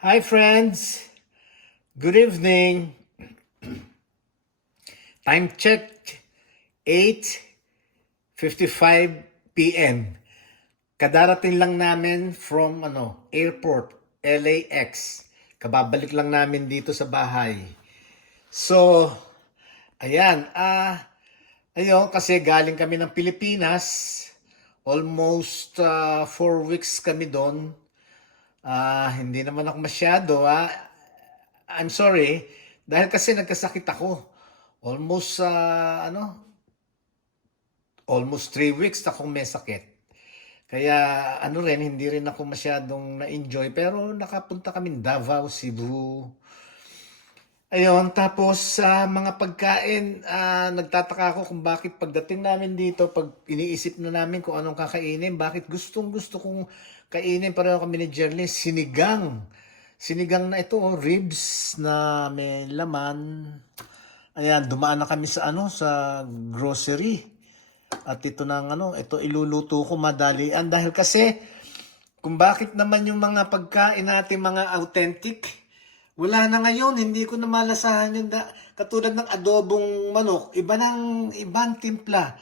Hi friends, good evening. Time check 8:55 p.m. Kadarating lang namin from airport, LAX. Kababalik lang namin dito sa bahay. So, ayan, ayun kasi galing kami ng Pilipinas. Almost 4 weeks kami doon. Hindi naman ako masyado. I'm sorry. Dahil kasi nagkasakit ako. Almost, almost 3 weeks na akong may sakit. Kaya ano rin, hindi rin ako masyadong na-enjoy. Pero nakapunta kami Davao, Cebu. Ayun, tapos sa mga pagkain, nagtataka ako kung bakit pagdating namin dito, pag iniisip na namin kung anong kakainin, bakit gustong gusto kong kainin, pareho kami ni Jerlyn, sinigang. Sinigang na ito, ribs na may laman. Ayan, dumaan na kami sa sa grocery. At ito ito iluluto ko madalian dahil kasi kung bakit naman yung mga pagkain natin mga authentic, wala na ngayon, hindi ko na malasahan yun. Katulad ng adobong manok, ibang timpla.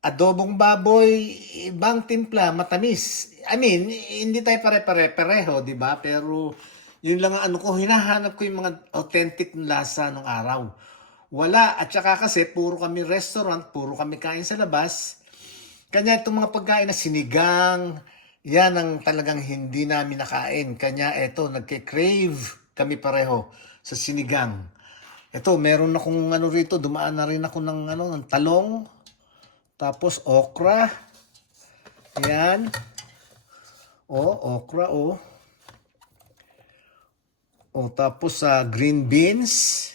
Adobong baboy, ibang timpla, matamis. I mean, hindi tayo pare-pareho, di ba? Pero yun lang ang ko, hinahanap ko yung mga authentic na lasa ng araw. Wala, at saka kasi puro kami restaurant, puro kami kain sa labas. Kanya itong mga pagkain na sinigang, yan ang talagang hindi namin nakain. Kanya eto, nagke-crave kami pareho sa sinigang. Ito, meron akong rito, dumaan na rin ako ng talong, tapos okra. Yan. Okra, tapos green beans,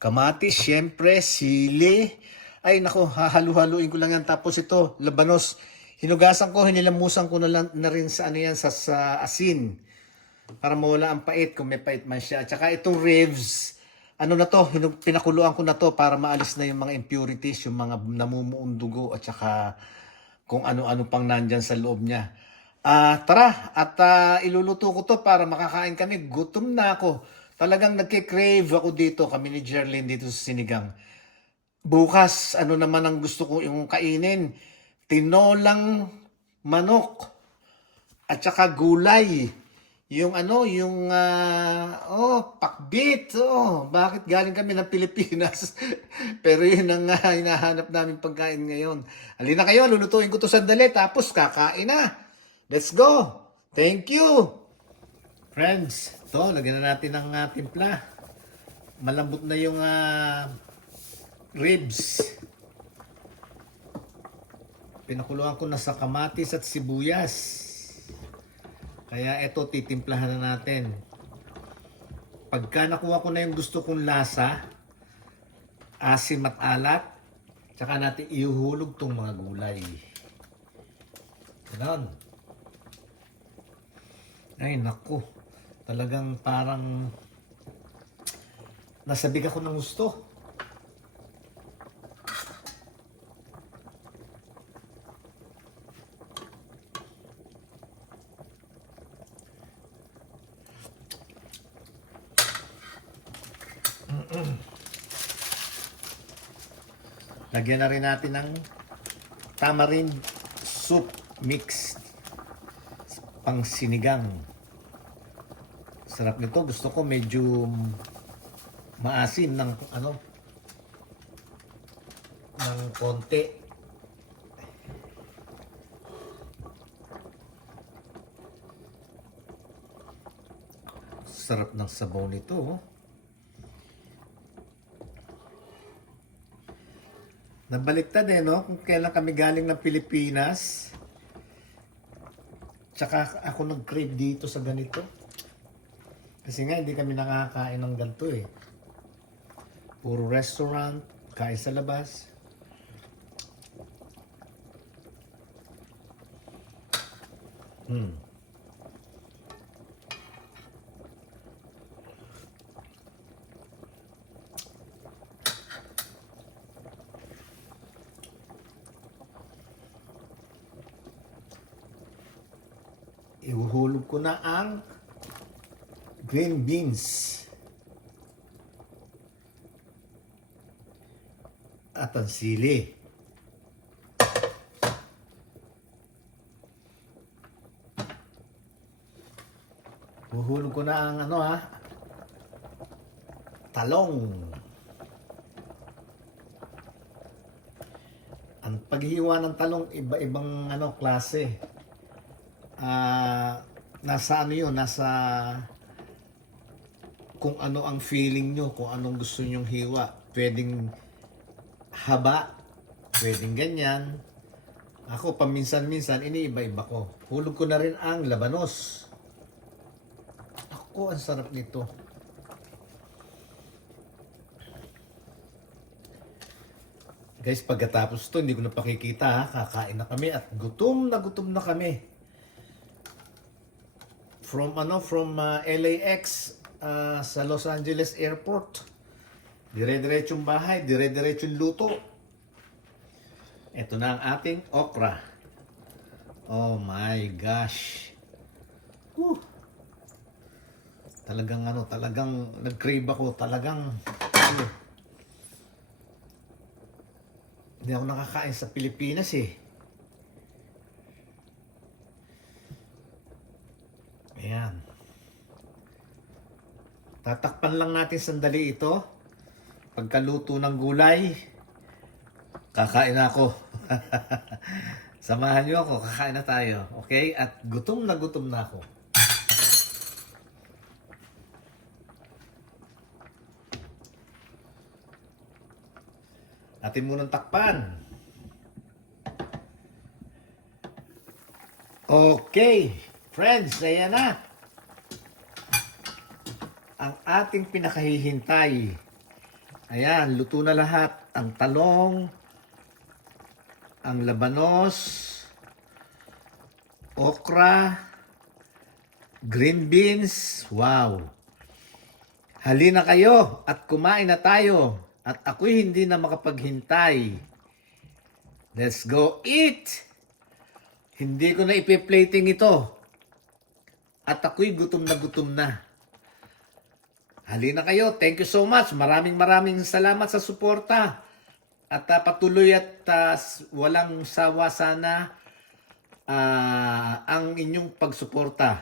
kamatis, syempre, sili. Ay, nako, hahalu-haluin ko lang yan. Tapos ito, labanos. Hinugasan ko, hinilamusan ko na rin sa sa asin. Para mawala ang pait kung may pait man siya. At saka itong ribs, pinakuluan ko na to para maalis na yung mga impurities, yung mga namumuong dugo at saka kung ano-ano pang nandyan sa loob niya. Tara, at iluluto ko to para makakain kami. Gutom na ako. Talagang nagke-crave ako dito, kami ni Jerlyn dito sa Sinigang. Bukas, ano naman ang gusto ko yung kainin? Tinolang manok at saka gulay. Yung pakbit. Bakit galing kami ng Pilipinas? Pero yun ang hinahanap namin pagkain ngayon. Halina kayo, lulutuin ko to sandali, tapos kakain na. Let's go! Thank you! Friends, to lagyan na natin ng timpla. Malambot na yung ribs. Pinakuluan ko na sa kamatis at sibuyas. Kaya eto, titimplahan na natin. Pagka nakuha ko na yung gusto kong lasa, asim at alat, tsaka natin ihuhulog tong mga gulay. Ganon. Ay, naku. Talagang parang nasabig ako ng gusto. Lagyan na rin natin ng tamarind soup mix pang sinigang. Sarap nito. Gusto ko medyo maasim ng konti. Sarap ng sabaw nito. Nabaliktad no? Kung kailan kami galing ng Pilipinas. Tsaka ako nag-crave dito sa ganito. Kasi nga hindi kami nakakain ng ganito eh. Puro restaurant, kain sa labas. Ihuhulog ko na ang green beans, at ang sili. Huhulog ko na ang talong. Ang paghiwa ng talong, iba-ibang klase. Nasa nasa kung ano ang feeling nyo, kung anong gusto nyong hiwa. Pwedeng haba, pwedeng ganyan. Ako, paminsan-minsan, iniiba-iba ko. Hulog ko na rin ang labanos. Ako, ang sarap nito. Guys, pagkatapos to, hindi ko na pakikita ha. Kakain na kami at gutom na kami. From LAX sa Los Angeles Airport. Dire-diretsong bahay, dire-diretsong luto. Ito na ang ating okra. Oh my gosh. Whew. Talagang nag-crave ako, hindi ako nakakain sa Pilipinas eh. Ayan. Tatakpan lang natin sandali ito. Pagkaluto ng gulay, kakain na ako. Samahan niyo ako, kakain na tayo. Okay? At gutom na ako. Atin munang takpan. Okay, friends, ayan na. Ang ating pinakahihintay. Ayan, luto na lahat. Ang talong, ang labanos, okra, green beans. Wow! Halina kayo at kumain na tayo. At ako'y hindi na makapaghintay. Let's go eat! Hindi ko na ipi-plating ito. At ako'y gutom na. Halina kayo. Thank you so much. Maraming salamat sa suporta. At patuloy at walang sawa sana ang inyong pagsuporta.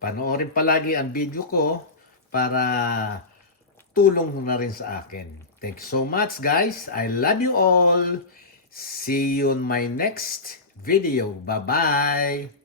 Panoorin palagi ang video ko para tulong na rin sa akin. Thank you so much, guys. I love you all. See you on my next video. Bye-bye.